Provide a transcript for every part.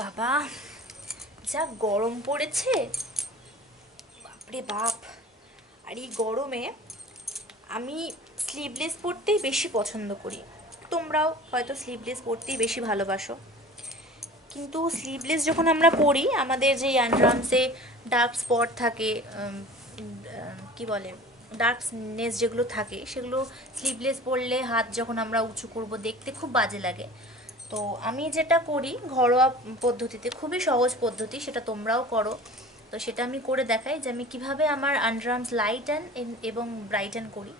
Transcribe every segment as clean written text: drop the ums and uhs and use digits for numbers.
বাবা, যা গরম পড়েছে, বাপরে বাপ। আর এই গরমে আমি স্লিভলেস পরতেই বেশি পছন্দ করি। তোমরাও হয়তো স্লিভলেস পরতেই বেশি ভালোবাসো, কিন্তু স্লিভলেস যখন আমরা পরি আমাদের যে আন্ডারআর্মসে ডার্ক স্পট থাকে, কি বলে, ডার্কনেস যেগুলো থাকে সেগুলো স্লিভলেস পরলে হাত যখন আমরা উঁচু করব দেখতে খুব বাজে লাগে। তো আমি যেটা করি ঘরোয়া পদ্ধতিতে, খুবই সহজ পদ্ধতি, সেটা তোমরাও করো। তো সেটা আমি করে দেখাই যে আমি কিভাবে আমার আন্ডারআর্মস লাইটেন এবং ব্রাইটেন করি।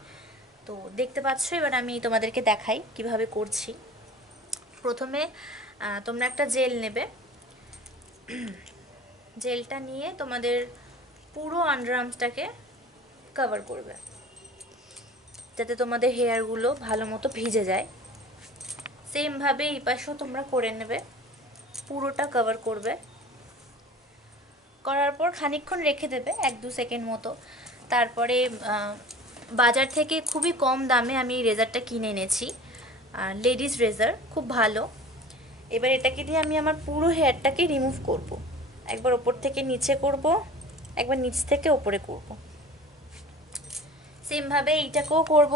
তো দেখতে পাচ্ছ, এবার আমি তোমাদেরকে দেখাই কিভাবে করছি। প্রথমে তোমরা একটা জেল নেবে। জেলটা নিয়ে তোমাদের পুরো আন্ডারআর্মসটাকে কভার করবে, যাতে তোমাদের হেয়ারগুলো ভালো মতো ভিজে যায়। সেমভাবে এই পাশেও তোমরা করে নেবে, পুরোটা কভার করবে। করার পর খানিকক্ষণ রেখে দেবে, 1-2 সেকেন্ড মতো। তারপরে বাজার থেকে খুবই কম দামে আমি এই রেজারটা কিনে এনেছি, লেডিস রেজার, খুব ভালো। এবার এটাকে দিয়ে আমি আমার পুরো হেয়ারটাকে রিমুভ করব। একবার ওপর থেকে নিচে করব, একবার নিচ থেকে ওপরে করব। সেমভাবে এইটাকেও করব,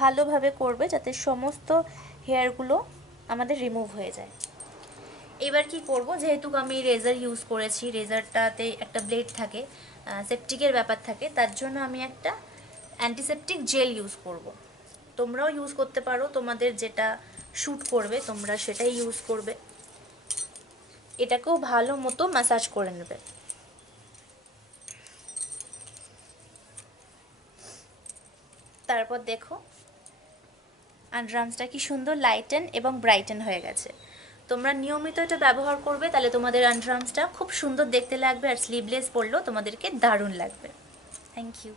ভালোভাবে করবে যাতে সমস্ত হেয়ারগুলো আমাদের রিমুভ হয়ে যায়। এবার কি করব, যেহেতু আমি রেজার ইউজ করেছি, রেজারটাতে একটা ব্লেড থাকে, সেপটিকের ব্যাপার থাকে, তার জন্য আমি একটা অ্যান্টিসেপটিক জেল ইউজ করব। তোমরাও ইউজ করতে পারো, তোমাদের যেটা শ্যুট করবে তোমরা সেটাই ইউজ করবে। এটাকেও ভালো মতো ম্যাসাজ করে নেবে। তারপর দেখো আন্ডারআর্মসটা কি সুন্দর লাইটেন এবং ব্রাইটেন হয়ে গেছে। তোমরা নিয়মিত এটা ব্যবহার করবে, তাহলে তোমাদের আন্ডারআর্মসটা খুব সুন্দর দেখতে লাগবে, আর স্লিভলেস পরলেও তোমাদেরকে দারুণ লাগবে। Thank you.